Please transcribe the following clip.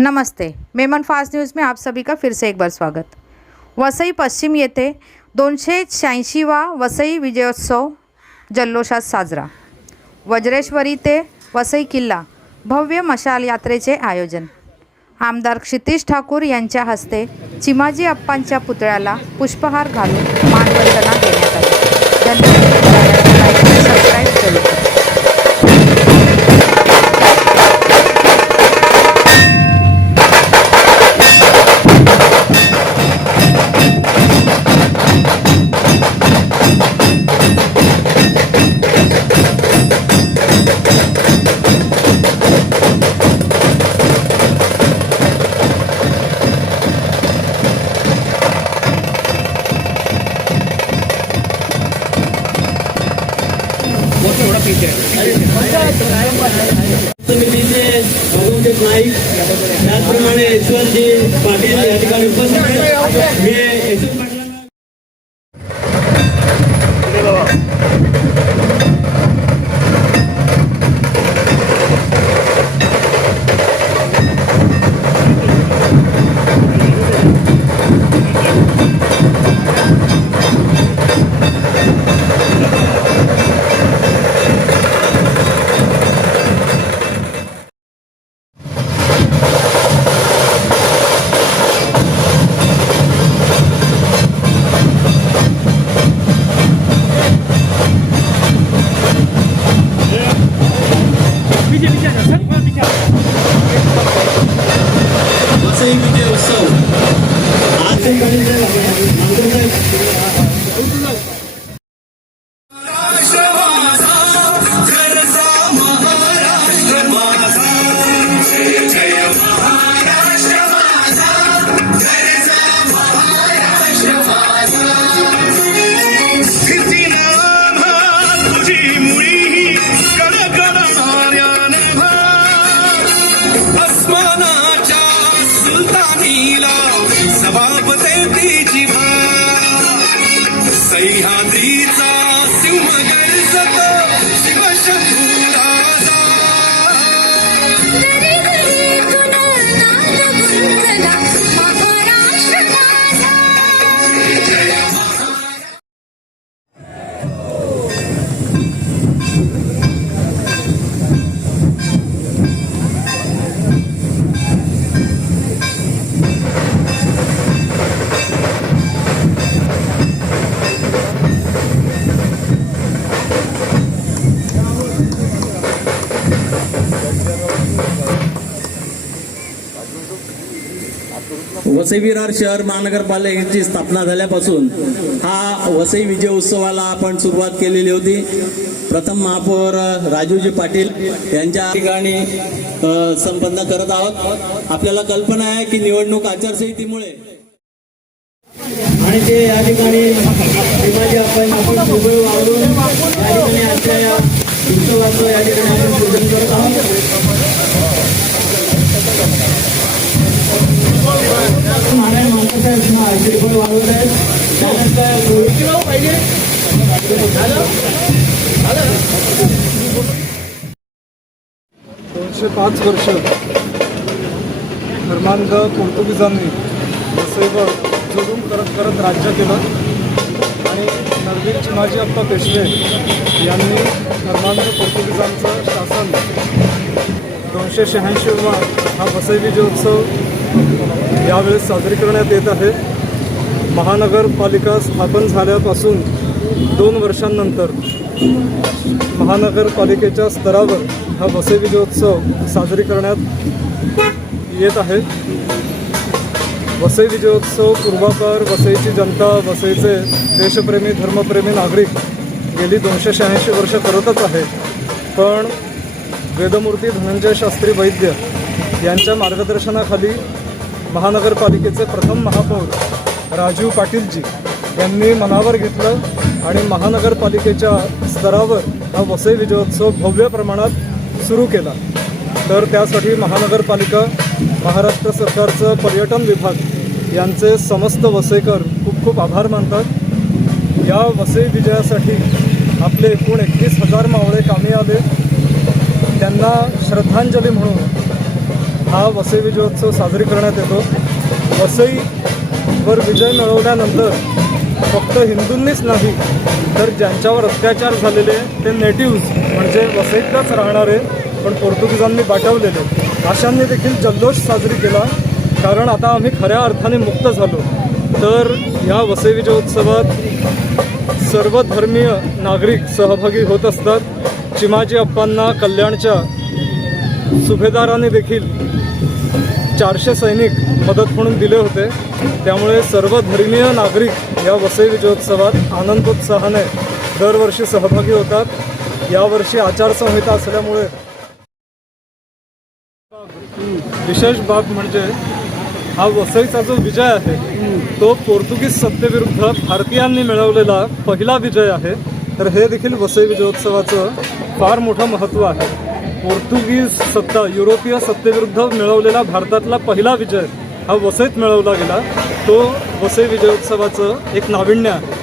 नमस्ते Memon fast news में आप सभी का फिर से एक बार स्वागत। वसई पश्चिम येथे दोनशे शहाऐंशीवा वसई विजयोत्सव जल्लोषात साजरा। वज्रेश्वरी ते वसई किल्ला भव्य मशाल यात्रेचे आयोजन। आमदार क्षितिश ठाकूर यांच्या हस्ते चिमाजी अप्पांच्या पुतळ्याला पुष्पहार घालून मानवंदना भगवंत नाईक त्याचप्रमाणे यशवंतजी पाटील या ठिकाणी उपस्थित आहेत मी वसई विरार शहर महानगरपालिकेची स्थापना झाल्यापासून हा वसई विजय उत्सवाला आपण सुरुवात केलेली होती. प्रथम महापौर राजूजी पाटील यांच्या ठिकाणी संपन्न करत आहोत. आपल्याला कल्पना आहे की निवडणूक आचारसंहितेमुळे आणि ते या ठिकाणी शिवाजी आपण आपण या ठिकाणी आजच्या या उत्सवाचं या ठिकाणी आपण पूजन करत दोनशे पाच वर्ष धर्मांध पोर्तुगीजांनी वसईवर जुलूम करत करत राज्य केलं. आणि नरवीर चिमाजी अप्पा पेशवे यांनी धर्मांध पोर्तुगीजांचं शासन दोनशे शहाऐंशीवा हा वसई विजयोत्सव यावेळेस साजरी करण्यात येत आहे. महानगरपालिका स्थापन झाल्यापासून दोन वर्षांनंतर महानगरपालिकेच्या स्तरावर हा वसई विजयोत्सव साजरी करण्यात येत आहे. वसई विजयोत्सव पूर्वापार वसईची जनता वसईचे देशप्रेमी धर्मप्रेमी नागरिक गेली दोनशे शहाऐंशी वर्ष करतच आहे. पण वेदमूर्ती धनंजय शास्त्री वैद्य यांच्या मार्गदर्शनाखाली महानगरपालिकेचे प्रथम महापौर राजीव पाटीलजी यांनी मनावर घेतलं आणि महानगरपालिकेच्या स्तरावर हा वसई विजयोत्सव भव्य प्रमाणात सुरू केला. तर त्यासाठी महानगरपालिका महाराष्ट्र सरकारचं पर्यटन विभाग यांचे समस्त वसईकर खूप खूप आभार मानतात. या वसई विजयासाठी आपले एकूण एकवीस हजार मावळे कामी आले. त्यांना श्रद्धांजली म्हणून हा वसई विजयोत्सव साजरी करण्यात येतो. वसईवर विजय मिळवल्यानंतर फक्त हिंदूंनीच नाही तर ज्यांच्यावर अत्याचार झालेले ते नेटिव्ज म्हणजे वसईतलाच राहणारे पण पोर्तुगीजांनी पाठवलेले अशांनी देखील जल्लोष साजरी केला कारण आता आम्ही खऱ्या अर्थाने मुक्त झालो. तर या वसई विजयोत्सवात सर्व धर्मीय नागरिक सहभागी होत असतात. चिमाजी अप्पांना कल्याणच्या सुभेदाराने देखील चारशे सैनिक मदत म्हणून दिले होते. त्यामुळे सर्व धर्मीय नागरिक या वसई विजयोत्सवात आनंदोत्साहाने दरवर्षी सहभागी होतात. यावर्षी आचारसंहिता असल्यामुळे विशेष बाब म्हणजे हा वसईचा जो विजय आहे तो पोर्तुगीज सत्तेविरुद्ध भारतीयांनी मिळवलेला पहिला विजय आहे. तर हे देखील वसई विजयोत्सवाचं फार मोठं महत्त्व आहे. पोर्तुगीज सत्ता युरोपीय सत्तेविरुद्ध मिळवलेला भारतातला पहिला विजय हा वसईत मिळवला गेला तो वसई विजयोत्सवाचं एक नाविन्य आहे.